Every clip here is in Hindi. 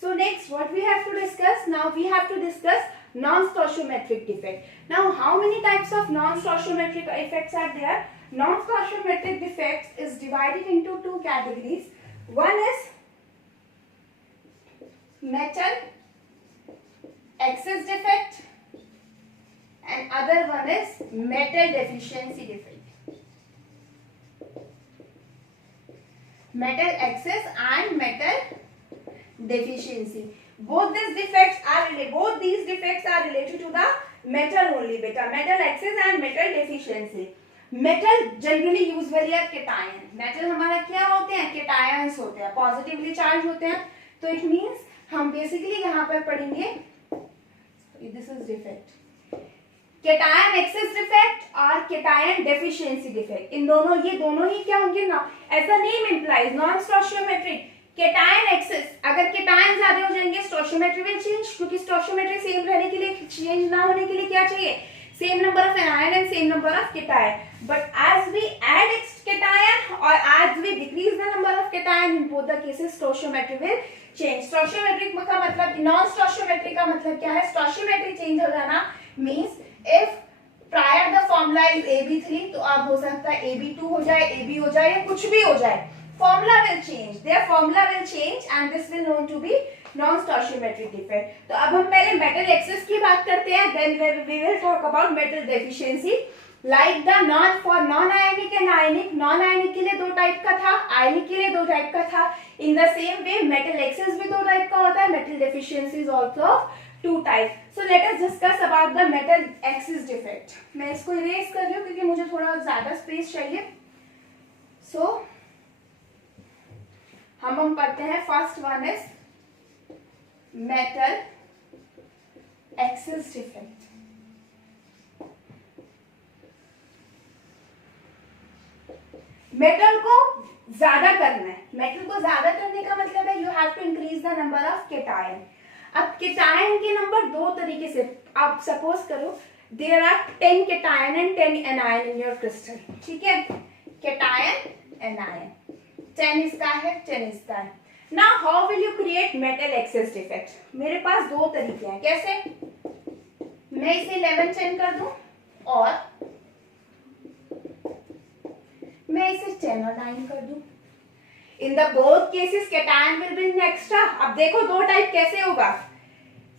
So next, what we have to discuss? Now we have to discuss non-stoichiometric defect. Now, how many types of non-stoichiometric effects are there? Non-stoichiometric defects is divided into two categories. One is metal excess defect, and other one is metal deficiency defect. Metal excess and metal deficiency. Both these defects are related to the metal only, beta. Metal excess and metal deficiency. Metal generally usually are cation. Metal हमारा क्या होते हैं? केटायंस होते हैं, पॉजिटिवली चार्ज होते हैं. तो इट मीन्स हम बेसिकली यहाँ पर पढ़ेंगे, this is defect, cation excess defect और केटायन डेफिशिएंसी डिफेक्ट. इन दोनों, ये दोनों ही क्या होंगे ना, as the name implies, non stoichiometric. Cation excess, अगर केटायन ज्यादा हो जाएंगे स्टोइचियोमेट्री विल चेंज, क्योंकि स्टोइचियोमेट्री सेम रहने के लिए, चेंज ना होने के लिए क्या चाहिए? Same number of anion and same number of cation. But as we add cation और as we decrease the number of cation, in both the cases stoichiometry will change. Stoichiometric का मतलब, नॉन स्टोइचियोमेट्री का मतलब क्या है? स्टोइचियोमेट्री चेंज हो जाना means if prior the formula is AB3, तो अब हो सकता है AB2 हो जाए, AB हो जाए, या कुछ भी हो जाए. Formula will change, their formula will change, and this will known to be non-stoichiometric defect. तो अब हम पहले metal excess की बात करते हैं, then we will talk about metal deficiency. Like the non-ionic and ionic, non-ionic के लिए दो टाइप का था, ionic के लिए दो टाइप का था. In the same way, metal excess भी दो टाइप का होता है, metal deficiency is also two types. So let us discuss about the metal excess defect. मैं इसको erase कर रही हूँ क्योंकि मुझे थोड़ा ज्यादा स्पेस चाहिए. So हम पढ़ते हैं. First one is metal access defect. Metal को ज्यादा करना है. मेटल को ज्यादा करने का मतलब है you have to increase the number of cation. अब केटायन के नंबर दो तरीके से, आप सपोज करो there are 10 cation and 10 anion in your crystal. ठीक है, केटायन एनायन, 10 इसका है, 10 इसका है. Now how will you create metal excess defect? मेरे पास दो तरीके हैं. कैसे? मैं इसे 11 10 कर दूं और मैं इसे 10 और 9 कर दूं. In the both cases cation will be extra. अब देखो दो टाइप कैसे होगा.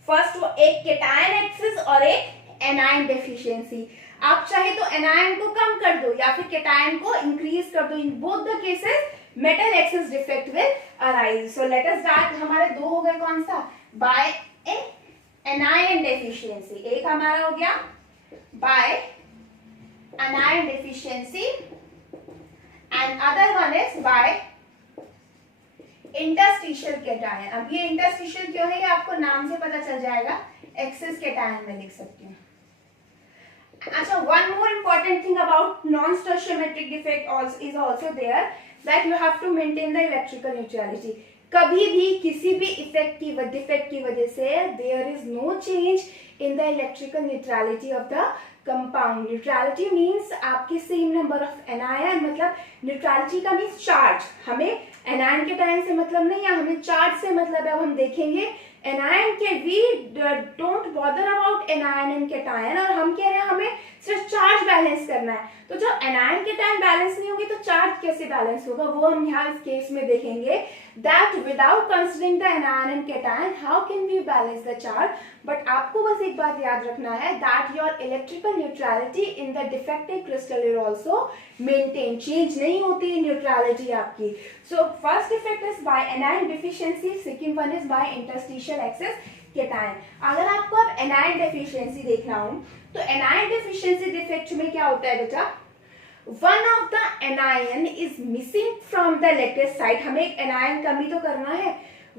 फर्स्ट वो एक केटायन एक्सेस और एक एनायन डेफिशिएंसी. आप चाहे तो एनायन को कम कर दो या फिर केटायन को इंक्रीज कर दो. इन both the cases metal excess defect will arise. So let us start. हमारे दो हो गए कौन सा? By anion deficiency. एक हमारा हो गया by anion deficiency and other one is by interstitial cation. अब ये interstitial क्यों है, ये आपको नाम से पता चल जाएगा. excess cation में लिख सकती हूँ. अच्छा, one more important thing about non-stoichiometric defect is also there, that you have to maintain the electrical neutrality. कभी भी किसी भी डिफेक्ट की वजह से there is no change in the electrical neutrality of the compound. Neutrality means आपके same number of anion, मतलब neutrality का means charge. हमें anion के टाइम से मतलब नहीं है, हमें charge से मतलब है. अब हम देखेंगे anion के we don't bother about anion and cation, और हम कह रहे हैं हमें सिर्फ चार्ज बैलेंस करना है. तो जब एनायन के टाइम बैलेंस नहीं होगी तो चार्ज कैसे बैलेंस होगा, वो हम यहाँ इस केस में देखेंगे. That without considering the anion and cation how can we balance the charge. But आपको बस एक बात याद रखना है, that your electrical neutrality in the defective crystal is also maintain. Change नहीं होती न्यूट्रलिटी आपकी. So first effect is by anion deficiency, second one is by interstitial excess cation. अगर आपको अब एनायन डेफिशिएंसी देखना हो तो एनायन डेफिशिएंसी डिफेक्ट में क्या होता है बेटा, one of the anion is missing from the lattice site. हमें एक एनायन कमी तो करना है.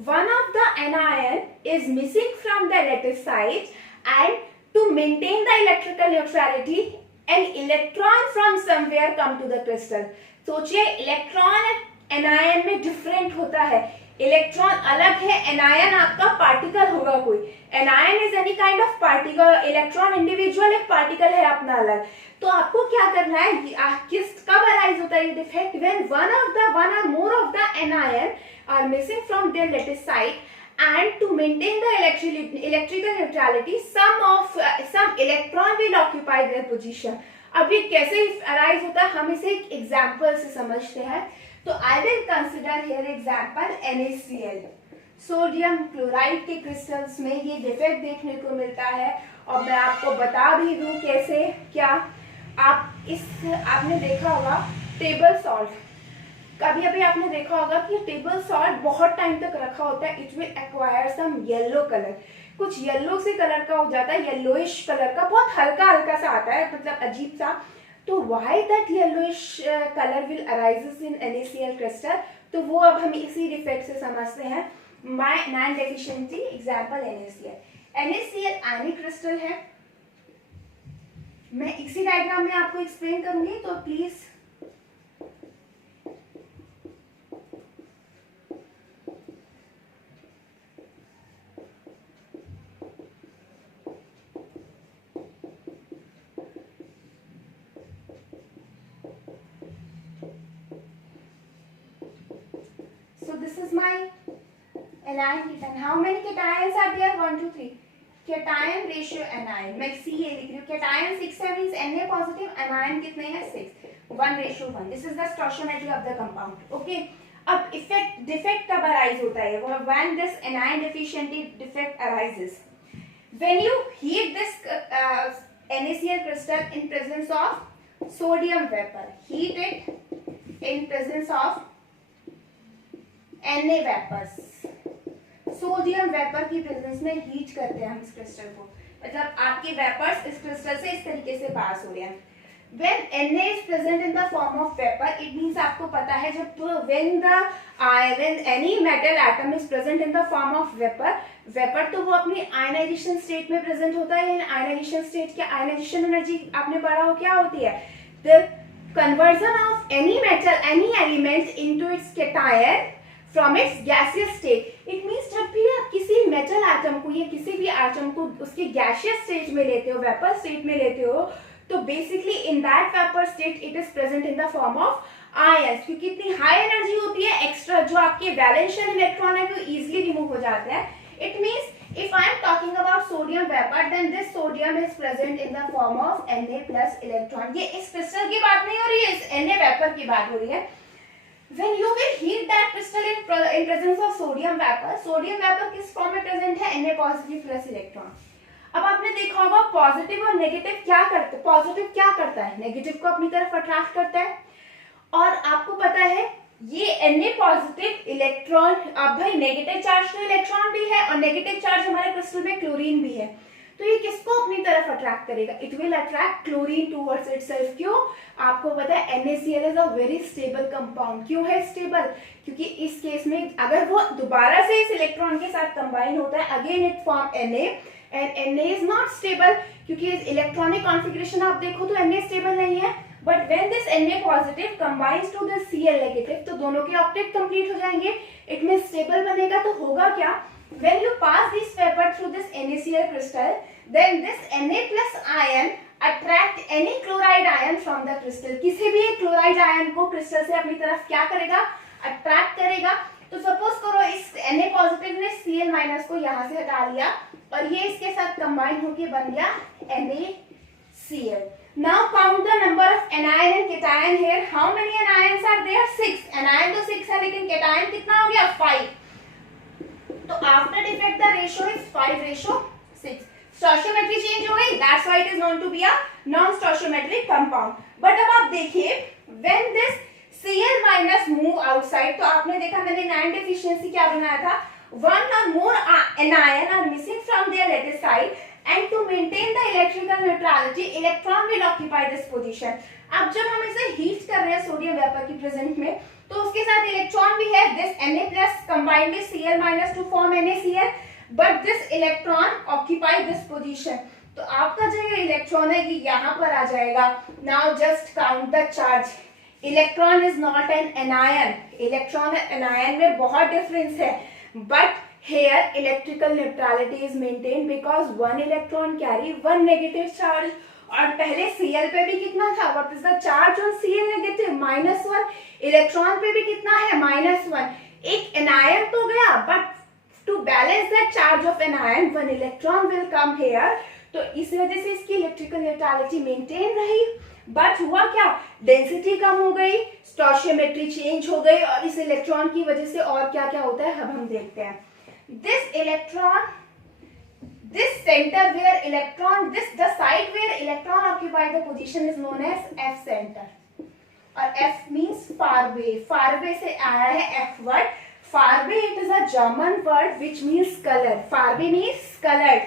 One of the anion is missing from the lattice site and to maintain the electrical neutrality an electron from somewhere come to the crystal. सोचिए इलेक्ट्रॉन एनायन में डिफरेंट होता है. इलेक्ट्रॉन अलग है, एनायन आपका पार्टिकल होगा कोई. Anion is any kind of particle, electron individual एक पार्टिकल है अपना अलग. तो आपको क्या करना है, किस कब अराइज होता है ये defect, when one or more of the anion are missing from their lattice site and to maintain the electrical neutrality some electron will occupy their position. अब ये कैसे अराइज होता है हम इसे एक एग्जाम्पल से समझते हैं. तो I will consider here example NaCl. Sodium chloride के क्रिस्टल्स में ये डिफेक्ट देखने को मिलता है और मैं आपको बता भी दूं कैसे. क्या आपने देखा होगा टेबल सॉल्ट, कभी अभी आपने देखा होगा कि टेबल सॉल्ट बहुत टाइम तक रखा होता है, it will acquire some yellow colour, कुछ येलो से कलर का हो जाता है, येलोइश कलर का, बहुत हल्का हल्का सा आता है, मतलब अजीब सा. तो why that yellowish colour will arises in NaCl crystal, तो वो अब हम इसी डिफेक्ट से समझते हैं. Non deficiency example NaCl. NaCl आयनिक क्रिस्टल है. मैं इसी डायग्राम में आपको एक्सप्लेन करूंगी, तो please this is my anion ketone. How many cations are there? 1 2 3. Cation ratio anion मैं Ca लिख रही हूँ. cation 6 है means Na positive, anion कितने हैं 6, 1:1. This is the stoichiometry of the compound. Okay. अब defect कब arise होता है? When this anion deficiency defect arises, when you heat this NaCl crystal in presence of sodium vapor, heat it in presence of Na vapours, sodium vapour की प्रेजेंस में हीट करते हैं हम इस क्रिस्टल को, मतलब आपके वेपर्स इस क्रिस्टल से इस तरीके से पास हो रहे हैं. When Na is present in the form of vapor, it means आपको पता है जब when any metal atom is present in the form of vapor तो वो अपनी आयनाइजेशन स्टेट में प्रेजेंट होता है. आयनाइजेशन स्टेट की आयनाइजेशन एनर्जी आपने पढ़ा हो क्या होती है? The conversion of any metal, any element into its cation from its gaseous state. It means जब भी आप किसी मेटल एटम को या किसी भी एटम को उसके गैसियस स्टेट में लेते हो, वेपर स्टेट में लेते हो, तो basically in that vapour state it is present in the form of ions, क्योंकि इतनी हाई एनर्जी होती है, एक्स्ट्रा जो आपके वैलेंशियल इलेक्ट्रॉन है वो इजीली रिमूव हो जाते हैं. It means if I am talking about sodium vapour, then this sodium is present in the form of Na+ electron. ये इस क्रिस्टल की बात नहीं हो रही है, इस Na वेपर की बात हो रही है. When you will heat that crystal in presence of sodium vapor किस फॉर्म में प्रेजेंट है? Na+ electron. अब आपने देखा होगा पॉजिटिव और नेगेटिव क्या करते हैं. पॉजिटिव क्या करता है? नेगेटिव को अपनी तरफ अट्रैक्ट करता है. और आपको पता है ये Na+ इलेक्ट्रॉन, अब भाई नेगेटिव चार्ज तो इलेक्ट्रॉन भी है और नेगेटिव चार्ज हमारे क्रिस्टल में क्लोरीन भी है, तो ये किसको अपनी तरफ अट्रैक्ट करेगा? It will attract chlorine towards itself. क्यों? आपको पता है NaCl is a very stable compound. क्यों है स्टेबल? क्योंकि इस केस में अगर वो दोबारा से इस इलेक्ट्रॉन के साथ कंबाइन होता है, again it form Na and Na is not stable, क्योंकि इस इलेक्ट्रॉनिक कॉन्फ़िगरेशन आप देखो तो Na स्टेबल नहीं है. But when this Na+ combines to this Cl-, तो दोनों के ऑक्टेट कंप्लीट हो जाएंगे, इट मींस स्टेबल बनेगा. तो होगा क्या? When you pass this vapor through this NaCl crystal, then this Na+ ion attract any chloride ion from the crystal. किसी भी क्लोराइड आयन को क्रिस्टल से अपनी तरफ क्या करेगा? अट्रैक्ट करेगा. तो सपोज करो इस Na+ ने Cl- को यहाँ से हटा लिया और ये इसके साथ कंबाइन होके बन गया NaCl. Now count the number of anion and cation here. How many anions are there? 6. anion तो 6 है, लेकिन cation कितना हो गया? 5. तो after defect the ratio is 5:6. Stoichiometry change हो गई, that's why it is known to be a non stoichiometric compound. But अब आप देखिए when this Cl- move outside, तो आपने देखा मैंने नाइन डेफिशिएंसी क्या बनाया था? One or more anion are missing from their lattice side and to maintain the electrical neutrality electron will occupy this position. अब जब हम इसे हीट कर रहे हैं सोडियम वेपर की प्रेजेंट में, तो उसके साथ इलेक्ट्रॉन भी है. This Na+ combined with Cl- to form NaCl, but this electron occupy this position. तो आपका जो ये इलेक्ट्रॉन है ये यहाँ पर आ जाएगा. Now just count the charge. Electron is not an anion. Electron और एनायन में बहुत डिफरेंस है, but here electrical neutrality is maintained because one electron carry one negative charge. और पहले Cl पे भी कितना था? What is the charge on Cl negative? -1. Electron पे भी कितना है? -1. एक एनायन तो गया, but to balance charge of anion, one electron will come here, तो इस वजह से इसकी इलेक्ट्रिकल न्यूट्रलिटी मेंटेन रही, बट हुआ क्या, डेंसिटी कम हो गई, स्टोशियोमेट्री चेंज हो गई, और इस इलेक्ट्रॉन की वजह से और क्या क्या होता है अब हम देखते हैं. This electron, this center where electron, the site where electron occupy the position is known as F center, और F means far away, far away से आया है F word. Far away, it is a German word which means color. Far away means colored.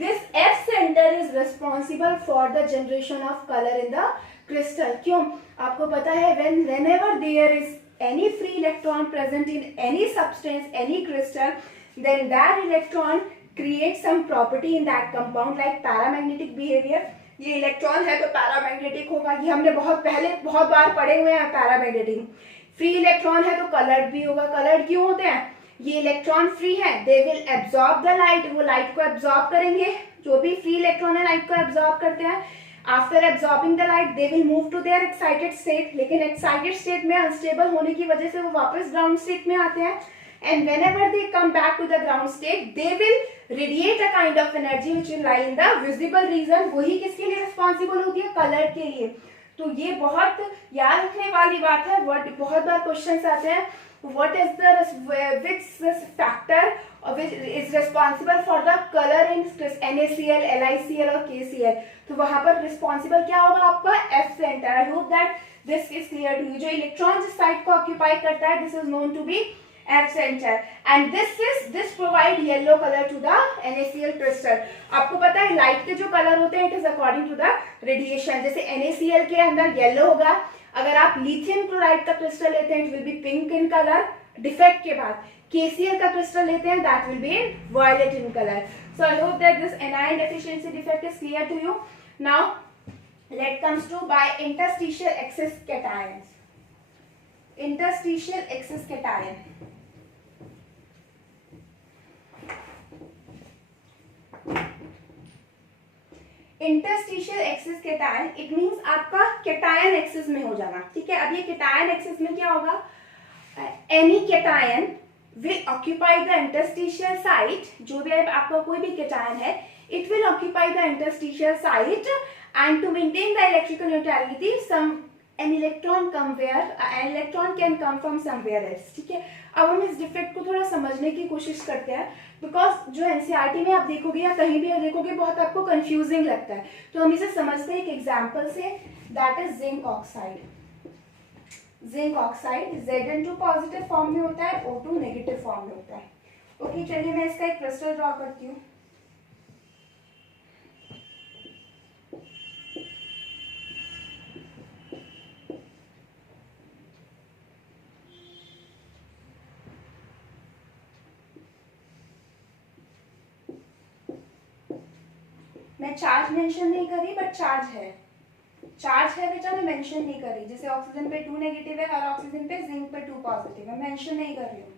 This F center is responsible for the generation of color in the crystal. क्यों? आपको पता है whenever there is any free electron present in any substance, any crystal, then that electron create some property in that compound like paramagnetic behavior. ये इलेक्ट्रॉन है तो पैरामैग्नेटिक होगा, ये हमने बहुत बार पढ़े हुए हैं पैरामैग्नेटिक. फ्री इलेक्ट्रॉन है तो कलर्ड भी होगा. कलर्ड क्यों होते हैं? ये इलेक्ट्रॉन फ्री है, they will absorb the light, वो लाइट को एब्जॉर्ब करेंगे. जो भी फ्री इलेक्ट्रॉन है लाइट को एब्जॉर्ब करते हैं. After absorbing the light they will move to their excited state, लेकिन एक्साइटेड स्टेट में अनस्टेबल होने की वजह से वो वापस ग्राउंड स्टेट में आते हैं. And whenever they come back to the ground state, they will radiate a kind of energy which will lie in the visible region. वही किसके लिए रिस्पॉन्सिबल होती है? कलर के लिए. तो ये बहुत याद रखने वाली बात है. बहुत बार क्वेश्चंस आते हैं, what is the which factor which is responsible for the color in NaCl, LiCl और KCl. तो वहां पर रिस्पॉन्सिबल क्या होगा आपका? F center. I hope that this is clear to you. जो इलेक्ट्रॉन जिस साइड को ऑक्यूपाई करता है, this is known to be F center, and this provide yellow color to the NaCl crystal. आपको पता है लाइट के जो कलर होते हैं, it is according to the radiation. जैसे NaCl के अंदर येलो होगा, अगर आप लिथियम क्लोराइड का क्रिस्टल लेते हैं, it will be pink in color defect के बाद. KCl का क्रिस्टल लेते हैं, that will be violet in color. So I hope that this anion deficiency defect is clear to you. Now let comes to by interstitial excess cations. Interstitial excess cation. Interstitial axis cation, it means आपका केटायन एक्सिस में हो जाना. ठीक है, अब ये केटायन एक्सिस में क्या होगा? Any cation will occupy the interstitial site. जो भी आपका कोई भी केटायन है, it will occupy the interstitial site and to maintain the electrical neutrality an electron can come from somewhere else. ठीक है, अब हम इस डिफेक्ट को थोड़ा समझने की कोशिश करते हैं, बिकॉज जो एनसीईआरटी में आप देखोगे या कहीं भी देखोगे बहुत आपको कंफ्यूजिंग लगता है. तो हम इसे समझते हैं एक एग्जांपल से, that is zinc oxide. Zinc oxide Zn2 positive form में होता है, O2 नेगेटिव फॉर्म में होता है. ओके, चलिए मैं इसका एक क्रिस्टल ड्रॉ करती हूँ. मैं चार्ज मेंशन नहीं करी, बट चार्ज है बेटा, मैं मेंशन नहीं करी. जैसे ऑक्सीजन पे 2 नेगेटिव है, हर ऑक्सीजन पे जिंक पे 2 पॉजिटिव है, मेंशन नहीं कर रही हूँ.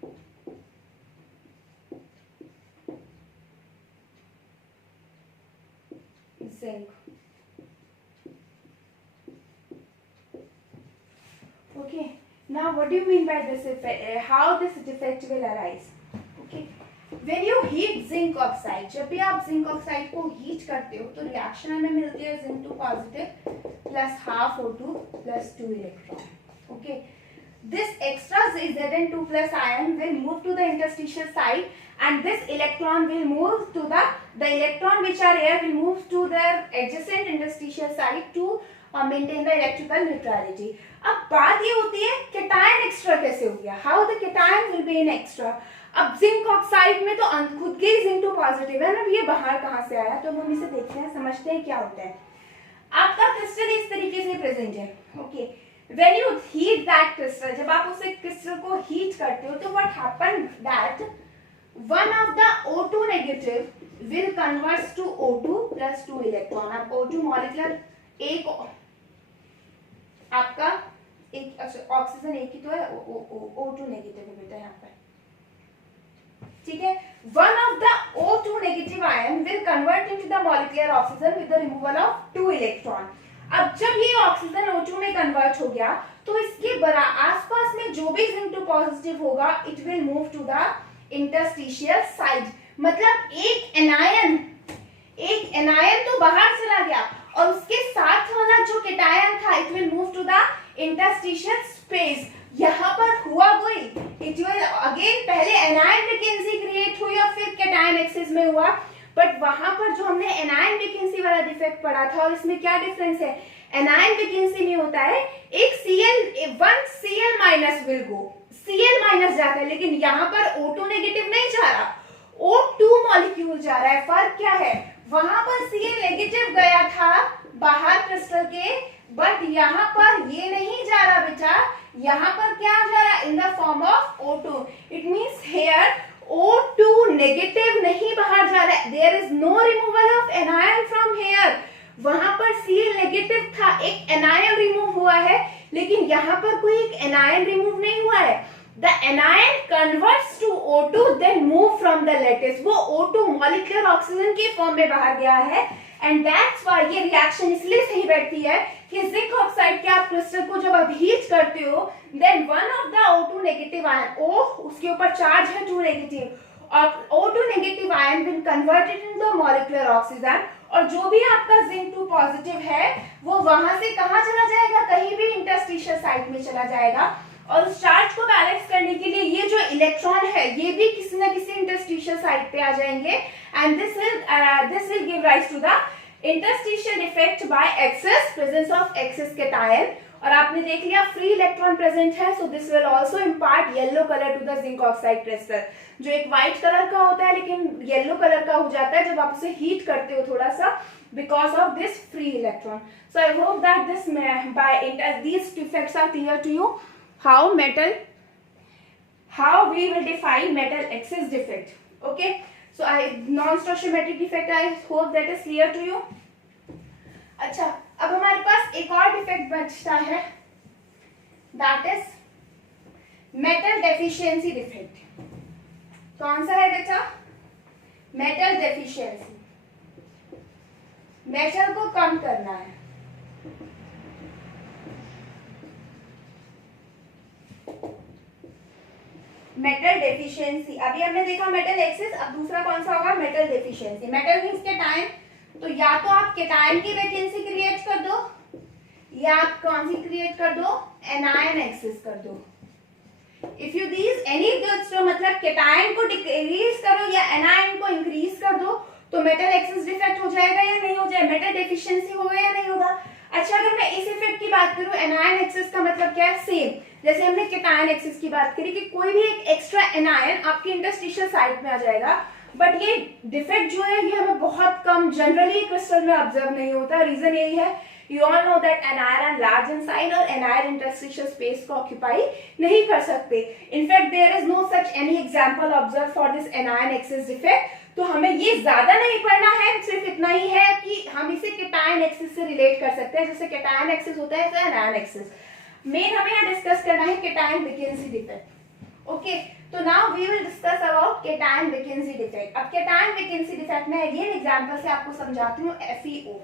Zinc. Okay, now what do you mean by this effect? How this defect will arise? Okay, When you heat zinc oxide, जब भी आप जिंक ऑक्साइड को हीट करते हो तो रिएक्शन हमें मिलती है Zn2 positive plus half O2 plus 2 electron. Okay, this extra Zn2 plus ion will move to the interstitial site, and this electron will move to the electron which are here will move to their adjacent interstitial site to maintain the electrical neutrality. अब बात ये होती है केटायन एक्स्ट्रा कैसे हो गया? How the cation will be in extra? अब जिंक ऑक्साइड में तो खुद के ही Zn2 पॉजिटिव है ना, ये बाहर कहाँ से आया? तो हम इसे देखते हैं, समझते हैं क्या होता है. आपका क्रिस्टल इस तरीके से प्रेजेंट है. Okay, when you heat that crystal, जब आप उसे क्रिस्टल को हीट करते हो तो what happen that one of the O2 negative will converts to O2 plus 2 electron. अब O2 मॉलिक्यूलर एक आपका एक ऑक्सीजन एक ही तो है, O2 नेगेटिव है बेटा यहाँ पर. ठीक है, one of the O2 negative ion will convert into the molecular oxygen with the removal of 2 electron. अब जब ये ऑक्सीजन O2 में कन्वर्ट हो गया तो इसके आसपास में जो भी Zn2 पॉजिटिव होगा, it will move to the interstitial site. मतलब एक एनायन तो बाहर चला गया और उसके साथ वाला जो केटायन था it will move to the interstitial space. यहाँ पर हुआ वही, इट विल अगेन पहले एनायन वैकेंसी क्रिएट हुई और फिर केटायन एक्सिस में हुआ, बट वहां पर जो हमने एनायन वैकेंसी वाला डिफेक्ट पढ़ा था और इसमें क्या डिफरेंस है, एनायन वैकेंसी में होता है एक Cl minus will go, Cl minus जाता है, लेकिन यहाँ पर O2 नेगेटिव नहीं जा रहा, O2 मॉलिक्यूल जा रहा है। फर्क क्या है, वहां पर Cl नेगेटिव गया था बाहर क्रिस्टल के, बट यहाँ पर ये नहीं जा रहा बेटा, यहाँ पर क्या जा रहा है, in the form of O2। It means here O2 negative नहीं बाहर जा रहा है, there is no removal of anion from here. वहां पर Cl नेगेटिव था, एक एनायन रिमूव हुआ है, लेकिन यहाँ पर कोई एक एनायन रिमूव नहीं हुआ है। The anion converts to O2 then move from the lattice। वो O2 मॉलिक्यूलर ऑक्सीजन के फॉर्म में बाहर गया है, एंड दैट्स व्हाई ये रिएक्शन इसलिए सही बैठती है कि जिंक ऑक्साइड के आप क्रिस्टल को जब आप हीट करते हो, then one of the O2 negative ion, O उसके ऊपर चार्ज है 2 नेगेटिव, और O2 negative ion will converted into molecular oxygen, और जो भी आपका जिंक 2 पॉजिटिव है वो वहां से कहां चला जाएगा, कहीं भी इंटरस्टिशियल साइट में चला जाएगा, और उस चार्ज को बैलेंस करने के लिए ये जो इलेक्ट्रॉन है ये भी किसी ना किसी इंटरस्टिशियल साइट पे आ जाएंगे, and this will give rise to the interstitial effect by excess presence of excess cation. और आपने देख लिया फ्री इलेक्ट्रॉन प्रेजेंट है, so this will also impart yellow colour to the zinc oxide crystal, जो एक व्हाइट कलर का होता है लेकिन येलो कलर का हो जाता है जब आप उसे हीट करते हो थोड़ा सा, because of this free electron। So I hope that these effects are clear to you, how we will define metal excess defect। Okay, so non-stoichiometric defect, I hope that is clear to you। अच्छा, अब हमारे पास एक और डिफेक्ट बचता है, that is metal deficiency defect. कौन सा है बेटा, मेटल डेफिशिएंसी, मेटल को कम करना है। मेटल डेफिशिएंसी, अभी हमने देखा मेटल एक्सेस, अब दूसरा कौन सा होगा, metal deficiency. Metal means cation, तो या तो आप केटायन की वैकेंसी क्रिएट कर दो, या आप कौन सी क्रिएट कर दो, एनायन एक्सेस कर दो। इफ यू दीज एनी तो मतलब केटायन को डिक्रीज करो या एनायन को इंक्रीज कर दो, तो मेटल एक्सेस डिफेक्ट हो जाएगा या नहीं हो जाएगा, मेटल डेफिशिएंसी होगा या नहीं होगा। अच्छा, अगर मैं इस इफेक्ट की बात करूं, एनायन एक्सेस का मतलब क्या है, सेम जैसे हमने केटायन एक्सेस की बात करी कि कोई भी एक एक्स्ट्रा एनायन आपकी इंटरस्टिशियल साइट में आ जाएगा, बट ये डिफेक्ट जो है ये हमें बहुत कम जनरली क्रिस्टल में ऑब्जर्व नहीं होता। रीजन यही है, you all know that anion are large in size और एनायन इंटरस्टिशियल स्पेस को ऑक्यूपाई नहीं कर सकते। In fact there is no such any example observe for this anion excess defect. तो हमें ये ज्यादा नहीं पढ़ना है, सिर्फ इतना ही है कि हम इसे केटायन एक्सेस से रिलेट कर सकते हैं, जैसे केटायन एक्सेस होता है ऐसे एनायन एक्सेस। मेन हमें यहाँ डिस्कस करना है केटायन वैकेंसी डिफेक्ट। ओके, तो now we will discuss about cation vacancy defect. अब केटायन वैकेंसी डिफेक्ट में अगेन एग्जांपल से आपको समझाती हूँ, FeO।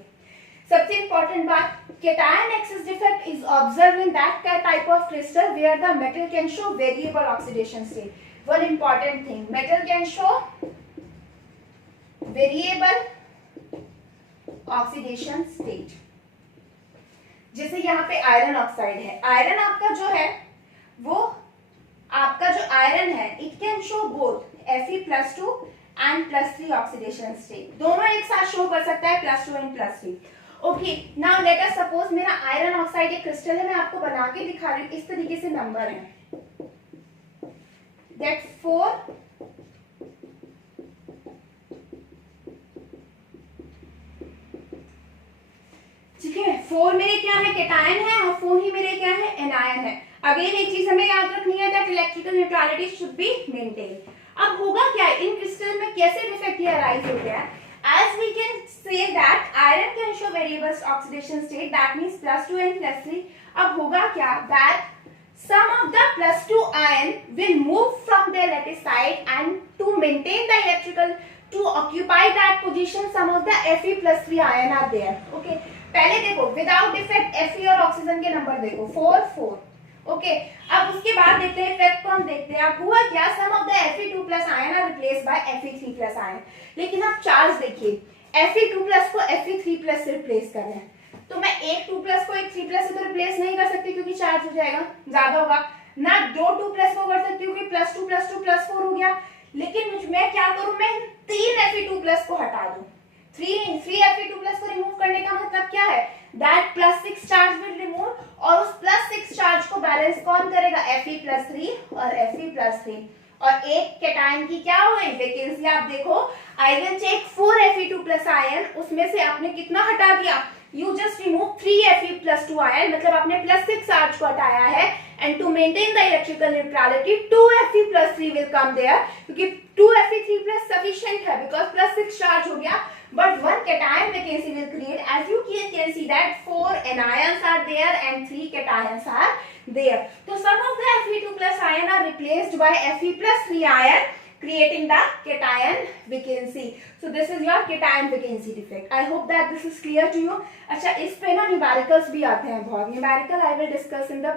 सबसे इंपॉर्टेंट बात, cation excess defect is observe in that type of crystal where the metal can show variable oxidation state. One important thing, metal can show variable oxidation state. जैसे यहाँ पे आयरन ऑक्साइड है, आयरन आपका जो है वो आपका जो आयरन है it can show both Fe+2 and +3 oxidation state, दोनों एक साथ शो कर सकता है, +2 and +3। Okay, now let us suppose मेरा आयरन ऑक्साइड एक क्रिस्टल है, मैं आपको बना के दिखा रही हूँ, इस तरीके से नंबर है, दैट 4 ठीक है, 4 मेरे क्या है, केटायन है, और 4 ही मेरे क्या है, एनायन है। अगेन एक चीज हमें याद रखनी है that electrical neutrality should be maintain. अब होगा क्या, इन क्रिस्टल में कैसे डिफेक्ट ये अराइज हो गया, as we can say that iron can show variable oxidation state, that means +2 and +3। अब होगा क्या, that some of the +2 ion will move from their lattice side and to maintain the electrical to occupy that position some of the Fe+3 ion are there। Okay, पहले देखो विदाउट डिफेक्ट Fe और ऑक्सीजन के नंबर देखो 4 4, ओके अब उसके बाद देखते हैं इफेक्ट को, हम देखते हैं अब हुआ क्या, some of the Fe2+ ion are replaced by Fe3+ ion. लेकिन आप चार्ज देखिए, Fe2+ को Fe3+ से रिप्लेस कर रहे हैं, तो मैं एक 2+ को एक 3+ से तो रिप्लेस नहीं कर सकती क्योंकि चार्ज हो जाएगा, ज्यादा होगा ना। दो 2+ को कर सकती हूँ कि +2 +2 +4 हो गया। लेकिन मैं क्या करूं, मैं 3 Fe2+ को हटा दूं। 3 Fe2+ को रिमूव करने का मतलब क्या है, दैट +6 चार्ज विल रिमूव, और उस +6 चार्ज को बैलेंस कौन करेगा, Fe+3 और Fe+3। और एक कैटायन की क्या हो गई, वैकेंसी। आप देखो, I will take 4 Fe2+ ion, उसमें से आपने कितना हटा दिया, you just remove 3 Fe+2 ion, मतलब आपने +6 चार्ज को हटाया है, and to maintain the electrical neutrality 2 Fe+3 will come there, क्योंकि 2 Fe3+ sufficient है because +6 चार्ज हो गया, but one cation vacancy will create, as you can see that 4 anions are there and 3 cations are there. So some of the Fe2+ ion are replaced by Fe+3 ion, creating the cation vacancy. So this is your cation vacancy defect. I hope that this is clear to you. अच्छा, इस पे ना न्यूमेरिकल्स भी आते हैं बहुत। Numerical I will discuss in the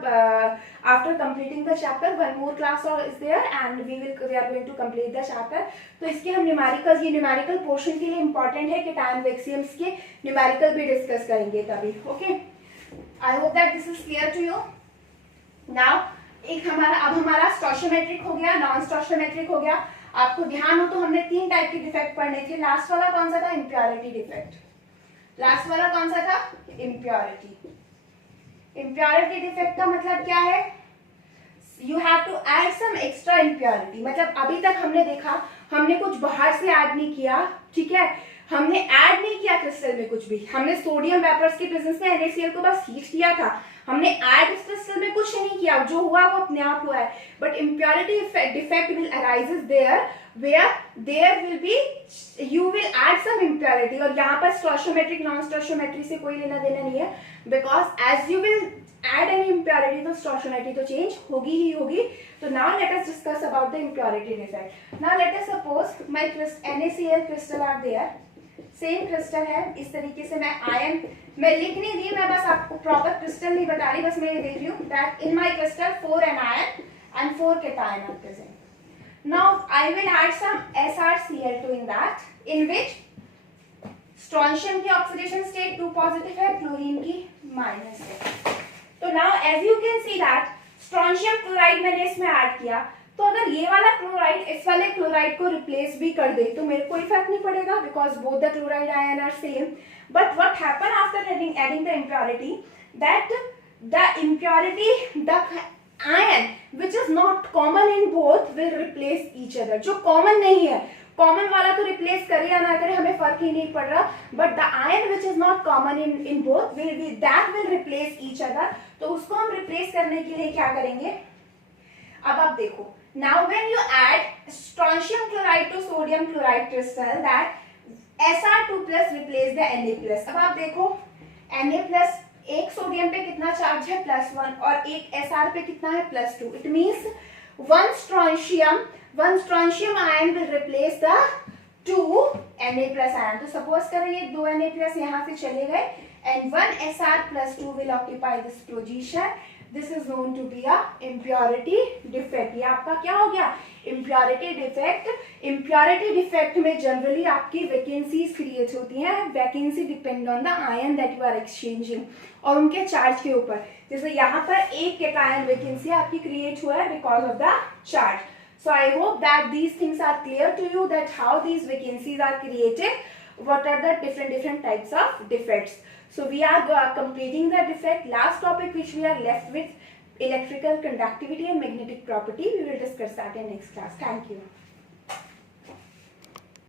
after completing the chapter. One more class is there and we are going to complete the chapter. तो इसके हम न्यूमेरिकल्स, ये न्यूमेरिकल पोर्शन के लिए इंपॉर्टेंट है, cation vacancies के न्यूमेरिकल भी डिस्कस करेंगे तभी। Okay, I hope that this is clear to you. Now एक हमारा स्टोशियोमेट्रिक हो गया, नॉन स्टोशियोमेट्रिक हो गया। आपको ध्यान हो तो हमने 3 टाइप के डिफेक्ट पढ़ने थे। लास्ट वाला कौन सा था, इम्प्योरिटी डिफेक्ट। लास्ट वाला कौन सा था, इम्प्योरिटी। इम्प्योरिटी डिफेक्ट का मतलब क्या है, you have to add some extra impurity. मतलब अभी तक हमने देखा, हमने कुछ बाहर से ऐड नहीं किया, ठीक है, हमने ऐड नहीं किया क्रिस्टल में कुछ भी, हमने सोडियम वेपर्स के प्रेजेंस में NaCl को बस हीट किया था, हमने ऐड इस क्रिस्टल में कुछ नहीं किया, जो हुआ वो अपने आप हुआ है। But impurity defect will arises there where there will be, you will add some impurity, और यहाँ पर स्टोशियोमेट्रिक नॉन स्टोशियोमेट्री से कोई लेना देना नहीं है, because as you will add any impurity तो स्टोशियोमेट्री तो चेंज होगी ही होगी। तो now let us discuss about the impurity defect. Now let us suppose my NaCl crystal are there, same crystal है, इस तरीके से मैं आयन, मैं लिख नहीं रही, मैं बस आपको प्रॉपर क्रिस्टल नहीं बता रही, बस मैं ये देख रही हूँ that in my crystal 4 anion and 4 cation are present. Now I will add some SrCl2 in that, in which strontium की ऑक्सीडेशन स्टेट 2 पॉजिटिव है, क्लोरीन की माइनस है। तो now as you can see that strontium chloride मैंने इसमें ऐड किया, तो अगर ये वाला क्लोराइड इस वाले क्लोराइड को रिप्लेस भी कर दे तो मेरे को इफेक्ट नहीं पड़ेगा, because both the chloride ion are same. But what happen after adding the impurity, that the impurity, the ion which is not common in both will replace each other. जो कॉमन नहीं है, कॉमन वाला तो रिप्लेस करे या ना करे हमें फर्क ही नहीं पड़ रहा, but the ion which is not common in both will replace each other. तो उसको हम रिप्लेस करने के लिए क्या करेंगे, अब आप देखो, now when you add strontium chloride to sodium chloride crystal, that Sr2+ replace the Na+। अब आप देखो Na+, एक सोडियम पे कितना चार्ज है +1 और एक Sr पे कितना है +2। It means one strontium ion will replace the 2 Na+ ion। तो सपोज करें ये 2 Na+ यहाँ से चले गए and 1 Sr+2 will occupy this position। This is known to be a impurity defect। ये आपका क्या हो गया, impurity defect। impurity defect में जनरली आपकी वैकेंसीज क्रिएट होती हैं। Vacancy depend on the ion that you are exchanging और उनके चार्ज के ऊपर। जैसे यहाँ पर एक cation वैकेंसी आपकी क्रिएट हुआ है because of the charge. So I hope that these things are clear to you, that how these vacancies are created, what are the different types of defects. So we are completing the defect. Last topic which we are left with, electrical conductivity and magnetic property. We will discuss that in next class. Thank you.